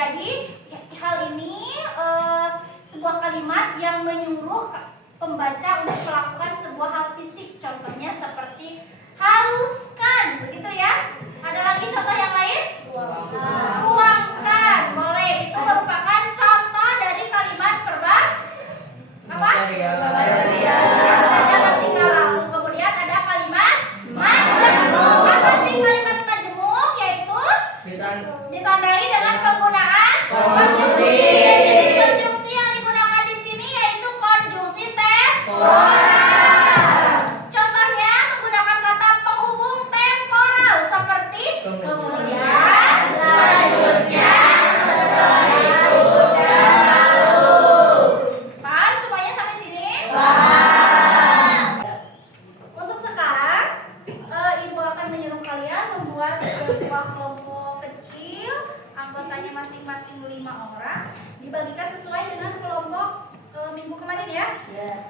Jadi hal ini sebuah kalimat yang menyuruh pembaca untuk melakukan sebuah hal fisik. Contohnya seperti haluskan, begitu ya. Ada lagi contoh yang lain? Tuangkan, boleh. Itu merupakan contoh dari kalimat verba apa? Ketika laku. Kemudian ada kalimat majemuk. Apa sih kalimat majemuk? Yaitu ditandai dengan penggunaan konjungsi. Jenis konjungsi yang digunakan di sini yaitu konjungsi temporal. Contohnya menggunakan kata penghubung temporal seperti kemudian, selanjutnya, setelah itu, dahulu. Paham semuanya sampai sini? Paham. Untuk sekarang, Ibu akan menyuruh kalian membuat sebuah kelompok kecil, anggotanya masing-masing 5 orang, dibagikan sesuai dengan kelompok minggu kemarin ya.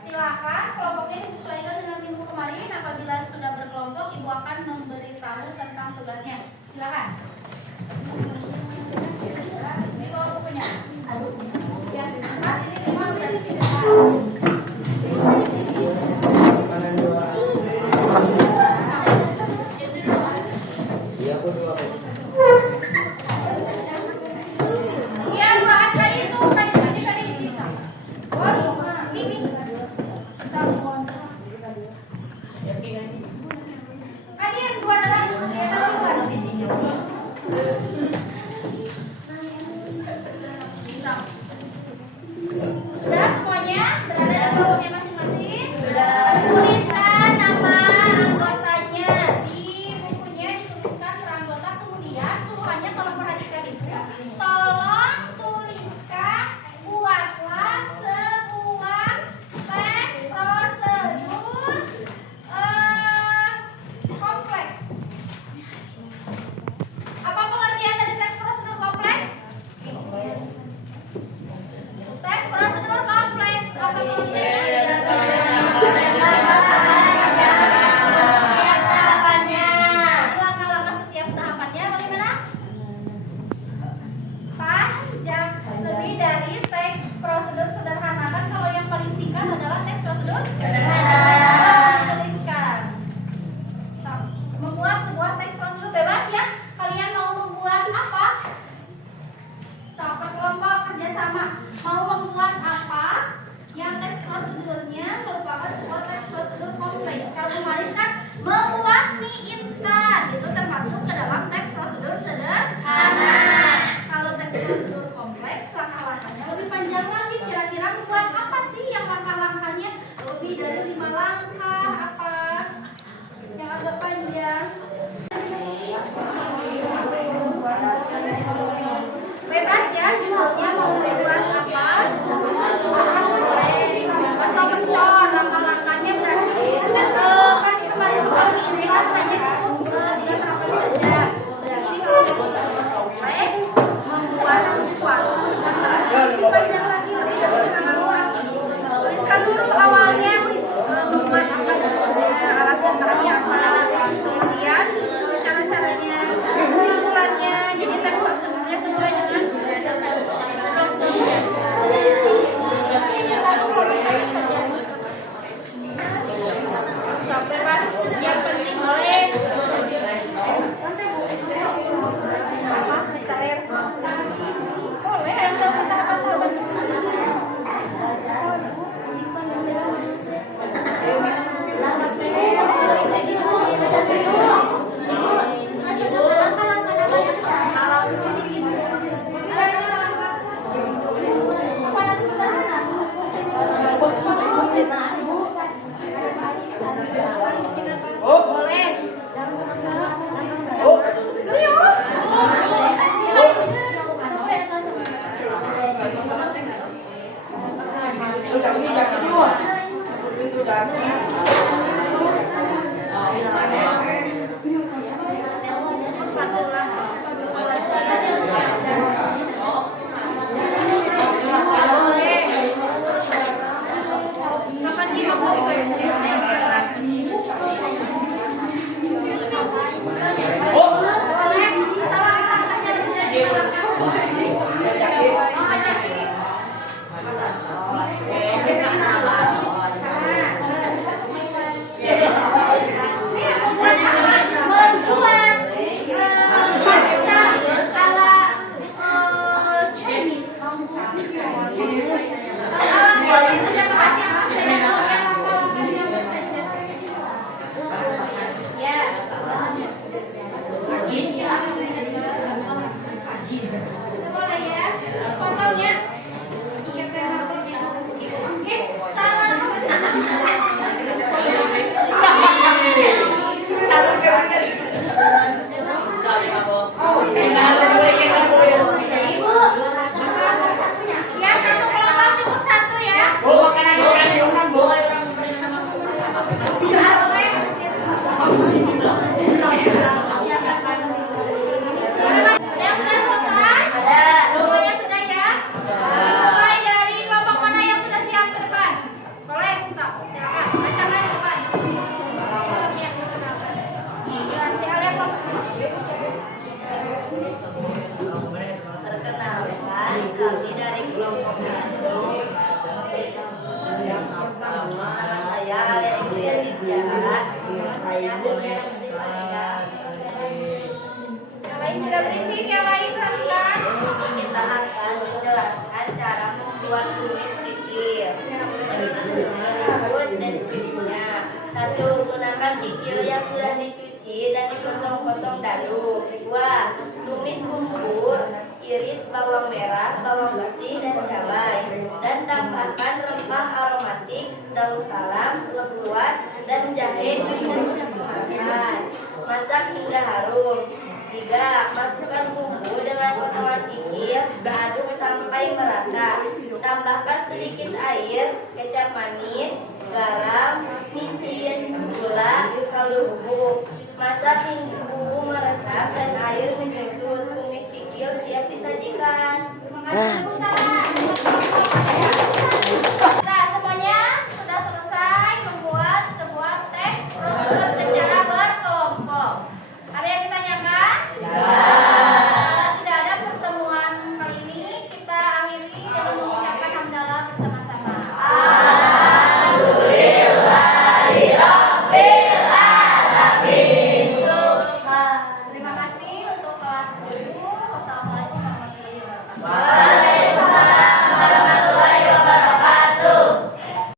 Silakan kelompoknya disesuaikan dengan minggu kemarin. Apabila sudah berkelompok, Ibu akan memberitahu tentang tugasnya. Silakan. Ini bawa bukunya. Ya, Mas, ini 5 berarti tidak. Iya, buat tadi itu tadi. Kalian dua dalam sudah semuanya berada di kelompoknya masing-masing. Tuliskan nama anggotanya di bukunya, dituliskan per anggota. Kemudian suruhannya tolong perhatikan ibu, tolong tuliskan, buatlah sebuah teks prosedur kompleks. Apa pengertian dari teks prosedur kompleks? Teks prosedur kompleks apa pengertiannya? Langkah-langkah setiap tahapannya bagaimana? Panjang. Lebih dari teks prosedur sederhana. Kan kalau yang paling singkat adalah teks prosedur sederhana. Tuliskan. Membuat sebuah teks prosedur bebas ya. Kalian mau membuat apa? Per kelompok kerjasama. Mau membuat apa yang teks prosedurnya merupakan sebuah teks prosedur kompleks. Kalau kemarin kan membuat mie instan, itu termasuk ke dalam teks prosedur sederhana. Kalau teks prosedur kompleks, langkah-langkahnya lebih panjang lagi. Kira-kira membuat apa sih yang langkah-langkahnya lebih dari 5 langkah? Apa yang agak panjang? Bebas ya, judulnya mau membuat apa? Masa mencor, langkah-langkahnya berarti kan kemarin kami instan hanya cukup 3 tahapan saja. Berarti kalau yang kompleks, membuat sesuatu dengan lebih panjang lagi, lebih sederhana. Tuliskan dulu awalnya membuat apa tersebut, alat yang terakhir apa, kemudian cara-caranya, kesimpulannya. Jadi teks tersebutnya sesuai dengan sampai pas yang penting boleh boleh yang tahu tahapan-tahapan. kami dari kelompok 1. Nama saya Alia Lidya. Saya yang lain tidak berisik, yang lain perhatikan. Kita akan menjelaskan cara membuat tumis kikil. Berikut deskripsinya. 1. Gunakan kikil yang sudah dicuci dan dipotong-potong dadu. 2. Tumis bumbu, iris bawang merah, bawang putih, dan cabai. Dan tambahkan rempah aromatik, daun salam, lengkuas, dan jahe untuk makan. Masak hingga harum. 3. Masukkan bumbu dengan potongan kikil, aduk sampai merata. Tambahkan sedikit air, kecap manis, garam, micin, gula, kaldu bubuk. Masak hingga bumbu meresap dan air menyusut. Tumis kikil siap disajikan.